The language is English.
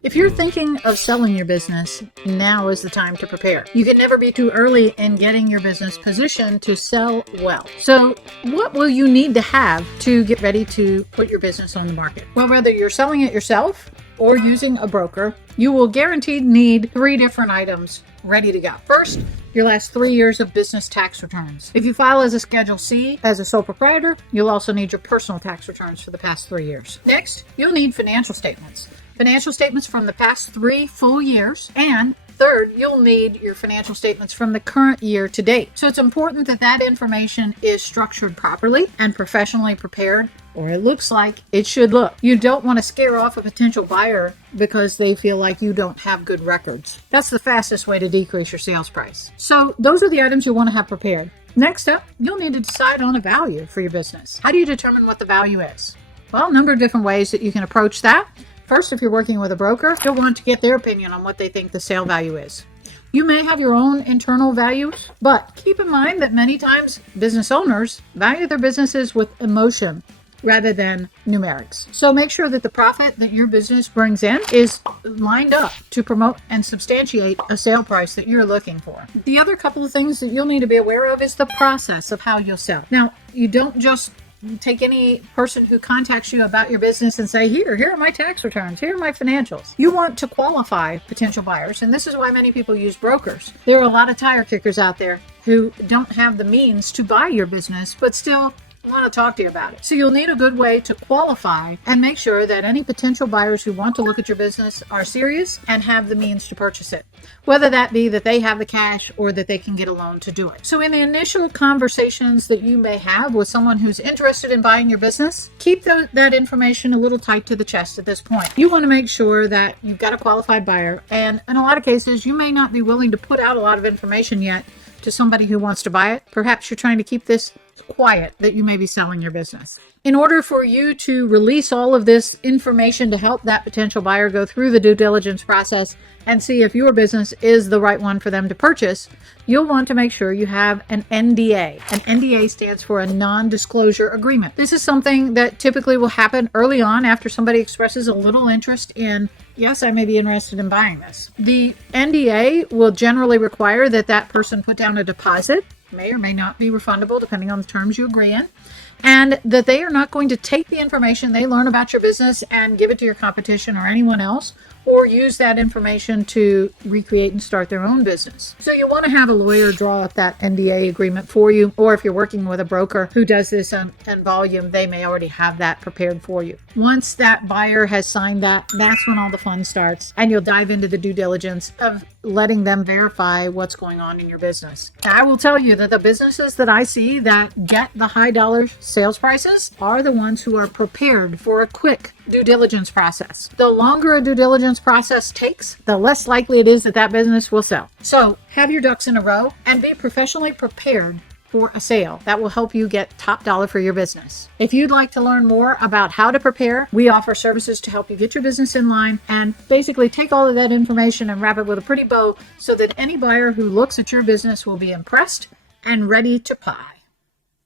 If you're thinking of selling your business, now is the time to prepare. You can never be too early in getting your business positioned to sell well. So what will you need to have to get ready to put your business on the market? Well, whether you're selling it yourself or using a broker, you will guaranteed need 3 different items ready to go. First, your last 3 years of business tax returns. If you file as a Schedule C as a sole proprietor, you'll also need your personal tax returns for the past 3 years. Next, you'll need financial statements. Financial statements from the past 3 full years. And third, you'll need your financial statements from the current year to date. So it's important that that information is structured properly and professionally prepared, or it looks like it should look. You don't want to scare off a potential buyer because they feel like you don't have good records. That's the fastest way to decrease your sales price. So those are the items you want to have prepared. Next up, you'll need to decide on a value for your business. How do you determine what the value is? Well, a number of different ways that you can approach that. First, if you're working with a broker, you'll want to get their opinion on what they think the sale value is. You may have your own internal values, but keep in mind that many times business owners value their businesses with emotion rather than numerics. So make sure that the profit that your business brings in is lined up to promote and substantiate a sale price that you're looking for. The other couple of things that you'll need to be aware of is the process of how you'll sell. Now, you don't just take any person who contacts you about your business and say, here are my tax returns, here are my financials. You want to qualify potential buyers, and this is why many people use brokers. There are a lot of tire kickers out there who don't have the means to buy your business, but still want to talk to you about it. So you'll need a good way to qualify and make sure that any potential buyers who want to look at your business are serious and have the means to purchase it, whether that be that they have the cash or that they can get a loan to do it. So in the initial conversations that you may have with someone who's interested in buying your business, keep that information a little tight to the chest at this point. You want to make sure that you've got a qualified buyer, and in a lot of cases, you may not be willing to put out a lot of information yet to somebody who wants to buy it. Perhaps you're trying to keep this quiet that you may be selling your business. In order for you to release all of this information to help that potential buyer go through the due diligence process and see if your business is the right one for them to purchase, you'll want to make sure you have an NDA. An NDA stands for a non-disclosure agreement. This is something that typically will happen early on after somebody expresses a little interest in, yes, I may be interested in buying this. The NDA will generally require that that person put down a deposit, may or may not be refundable depending on the terms you agree in, and that they are not going to take the information they learn about your business and give it to your competition or anyone else, or use that information to recreate and start their own business. So you want to have a lawyer draw up that NDA agreement for you, or if you're working with a broker who does this in volume, they may already have that prepared for you. Once that buyer has signed that, that's when all the fun starts, and you'll dive into the due diligence of letting them verify what's going on in your business. I will tell you that the businesses that I see that get the high dollar sales prices are the ones who are prepared for a quick due diligence process. The longer a due diligence process takes, the less likely it is that that business will sell. So have your ducks in a row and be professionally prepared for a sale. That will help you get top dollar for your business. If you'd like to learn more about how to prepare, we offer services to help you get your business in line and basically take all of that information and wrap it with a pretty bow so that any buyer who looks at your business will be impressed and ready to buy.